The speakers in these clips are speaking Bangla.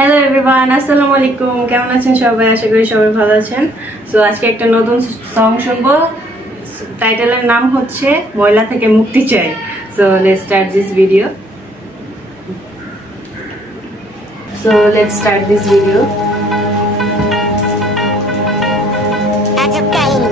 হ্যালো এভরিওয়ান, আসসালামু আলাইকুম। কেমন আছেন সবাই? আশা করি সবাই ভালো আছেন। সো আজকে একটা নতুন সং শুনবো। টাইটেলের নাম হচ্ছে ময়লা থেকে মুক্তি চাই। So let's start this video. আজব কাহিনী।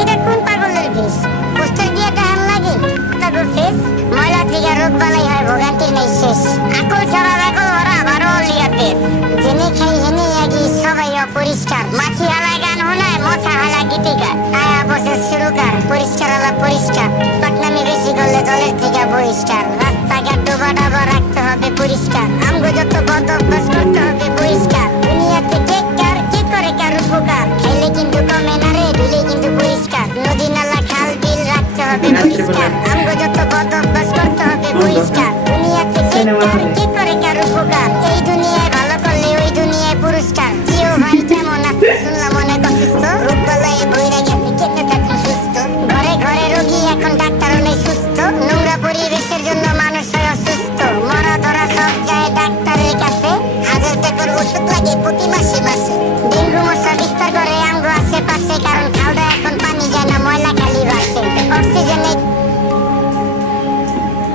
এটা কোন পাগলের বেশ? পোস্টার দিয়ে দেখান লাগে তারপর ফেস। ময়লা থেকে রোগ বালাই হয়, ভোগান্তি নেই শেষ। আকল ছাড়া রাখো ওরা বারো লিয়া দেশ। জেনে খাই হেনে আগি সবাই অপরিষ্কার। মাছি হালায় গান হোনায়, মশা হালা গীতিকার। আয়া বসে সুরকার, পরিষ্কার হালা পরিষ্কার। পাটনামি বেশি করলে দলের থেকে বহিষ্কার। রাস্তাঘাট ডোবা ডাবা রাখতে হবে পরিষ্কার। আমগো যত বদ অভ্যাস করতে হবে বহিষ্কার। দুনিয়াতে কে কার কে করে কার উপকার। খাইলে কিন্তু কমে না রে, ধুলে কিন্তু পরিষ্কার। নদী নালা খাল বিল রাখতে হবে পরিষ্কার। আমগো যত বদ অভ্যাস করতে হবে বহিষ্কার। দুনিয়াতে কে কার কে করে কার উপকার। এই দুনিয়ায় ভালো করলে ওই দুনিয়ায় পুরস্কার। জিও ভাই কেমন আছে শুনলাম অনেক অসুস্থ। রোগ বালায় বইরা গেছে, কেটে থাকুন সুস্থ। ঘরে ঘরে রোগী এখন ডাক্তারও নেই সুস্থ। নোংরা পরিবেশের জন্য মানুষ হয় অসুস্থ। মরা ধরা সব যায় ডাক্তারের কাছে। 1000 টাকার ওষুধ লাগে প্রতি মাসে মাসে। ডেঙ্গু মশা বিস্তার করে আমগো আশেপাশে। কারণ খাওয়া এখন পানি যায় না, ময়লা খালি বাসে। অক্সিজেনে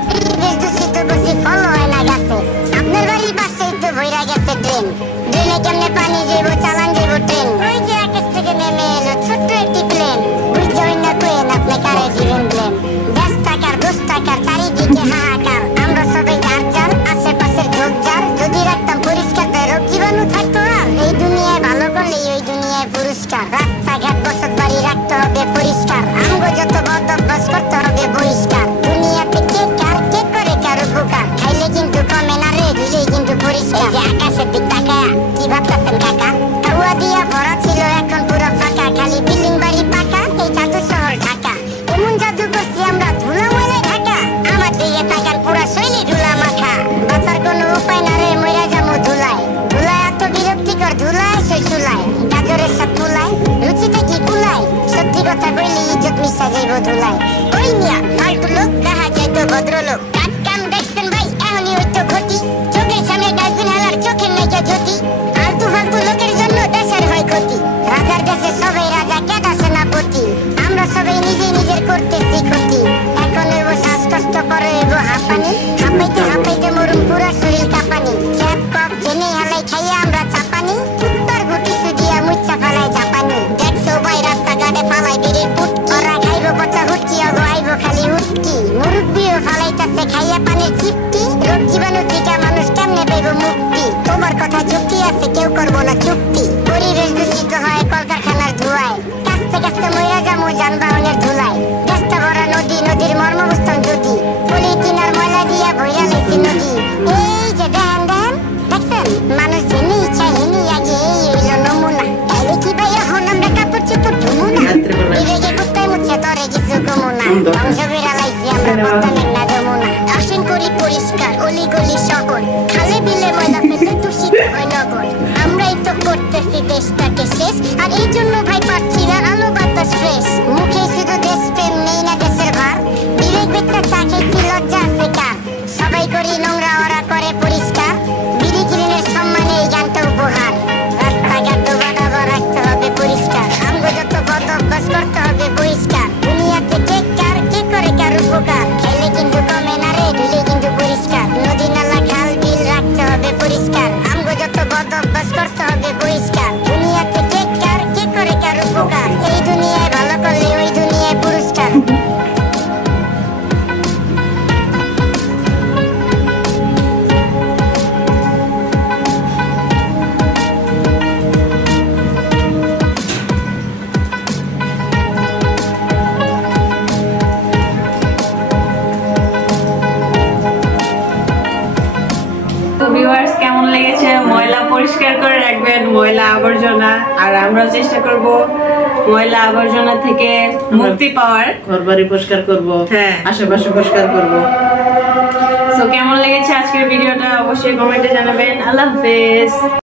পরিবেশ দূষিত বুঝি ফল হয় না গাছে। আপনার বাড়ির পাশেই তো ভইরা গেছে ড্রেন। ড্রেনে কেমনে পানি যাইব, চালান যাইব ট্রেন। ওই যে আকাশ থেকে নেমে এলো ছোট্ট একটি প্লেন। বুঝই না কোয়েন আপনি কারে দিবেন প্লেন। ব্যস্তাকার দুস্তাকার চারিদিকে হাহাকার। আমরা সবাই যার যার আশেপাশের ঝোপঝাড়। যদি রাখতাম পরিষ্কার তাই রোগ জীবাণু থাকতো আর। এই দুনিয়ায় ভালো করলে ওই দুনিয়ায় পুরস্কার। রাস্তাঘাট বসত বাড়ি রাখতে হবে পরিষ্কার। আমগো যত বদ অভ্যাস করতে হবে বহিষ্কার। দুনিয়াতে কে কার কে করে কার উপকার। খাইলে কিন্তু কমে না রে, ধুলেই কিন্তু পরিষ্কার। এই যে আকাশের দিক তাকায়া কি ভাবতেছেন কাকা? হাওয়া দিয়া ভরা ছিল এখন পুরো ফাঁকা। খালি বিল্ডিং বাড়ি পাকা, এই জাদু শহর ঢাকা। এমন জাদু করছি আমরা ধুলা ময়লায় ঢাকা। আমার দিকে তাকান পুরা শৈলী ধুলা মাখা। বাঁচার কোনো উপায় না রে, মইরা যাবো ধুলায়। ধুলায় এত বিরক্তিকর, ধুলায় সই চুলায়। গাজরের সাথ ফুলায়, রুচিতে কি কুলায়। সত্যি কথা কইলে ইজ্জত মিশা যাইব ধুলায়। ওই মিয়া ফালতু লোক, দেখা যায় তো ভদ্রলোক। কাজ কাম দেখছেন ভাই, এমনই হইতো ক্ষতি। চোখের সামনে ডাস্টবিন হেলার চোখের নাইকা জ্যোতি। ফালতু ফালতু লোকের জন্য দেশের হয় ক্ষতি। রাজার দেশে সবাই রাজা, কেটা সেনাপতি। আমরা সবাই নিজে নিজের করতেছি ক্ষতি। এখন হইব শ্বাসকষ্ট, পরে হইব হাঁপানি। হাঁপাইতে হাঁপাইতে মরুম পুরা শরীর কাঁপানি। চ্যাপ কপ জেনে হেলাই খাইয়া আমরা চাপানি। কুত্তার গুটি সুজিয়া মুচ্চা ফালাই জাপানি। দেখছো ভাই রাস্তাঘাটে ফালাই বেরিয়ে পুটকি। ওরা খাইব পচা হুটকি, অগো আইব খালি হুটকি। মুরব্বিও ফালাইতাছে খাইয়া পানির চিপটি। রোগ জীবাণু থেকে মানুষ কেমনে পাইব মুক্তি। তোমার কথা যুক্তি আছে, কেউ করবো না চুক্তি। পরিবেশ দূষিত হয় কলকারখানার ধোঁয়ায়। কাছতে কাছতে মইরা যামু যানবাহনের ধুলায়। রাস্তা ভরা নদী, নদীর মর্ম বুঝতাম যদি। পলিথিন আর ময়লা দিয়া ভইরা লাইছি নদী। এই যে দেখেন দেখেন দেখছেন, মানুষ জেনে ইচ্ছা হেনে আগে এই হইল নমুনা। তাইলে কি ভাই এখন আমরা কাপড় চোপড় ধুমু না? বিবেকে কুত্তায় মুচ্ছে তরে কিছু কমু না। ধ্বংস কইরা লাইছি আমরা বর্তমানের না যমুনা। আসেন করি পরিষ্কার অলি গলি শহর। খালে বিলে ময়লা ফেলে দূষিত হয় নগর। আমরাই তো করতেছি দেশটাকে শেষ। আর এই জন্য ভাই পাচ্ছি না আলো বাতাস ফ্রেশ। মুখে শুধু দেশপ্রেম, নেই না দেশের ভার। বিবেক বেচা চা খেয়েছি, লজ্জা আছে কার? সবাই করি নোংরা, ওরা করে পরিষ্কার। বিড়ি কিরিনের সম্মানে এই গানটা উপহার। রাস্তাঘাট ডোবা ডাবা রাখতে হবে পরিষ্কার। আমগো যত বদ অভ্যাস করতে হবে বহিষ্কার। দুনিয়াতে কে কার কে করে কার উপকার। খাইলে কিন্তু কমে না রে, ধুলে কিন্তু পরিষ্কার। নদী নালা খাল বিল রাখতে হবে পরিষ্কার। আমগো যত বদ অভ্যাস করতে হবে বহিষ্কার। দুনিয়াতে কে কার কে করে কার উপকার। এই দুনিয়ায় ভালো করলে ওই দুনিয়ায় পুরস্কার। তো ভিউয়ার্স, কেমন লেগেছে? ময়লা পরিষ্কার করে রাখবেন, ময়লা আবর্জনা। আর আমরা চেষ্টা করব ময়লা আবর্জনা থেকে মুক্তি পাওয়ার। ঘরবাড়ি পরিষ্কার করব, হ্যাঁ, আশেপাশে পরিষ্কার করব। তো কেমন লেগেছে আজকের ভিডিওটা অবশ্যই কমেন্টে জানাবেন। আল্লাহ হাফেজ।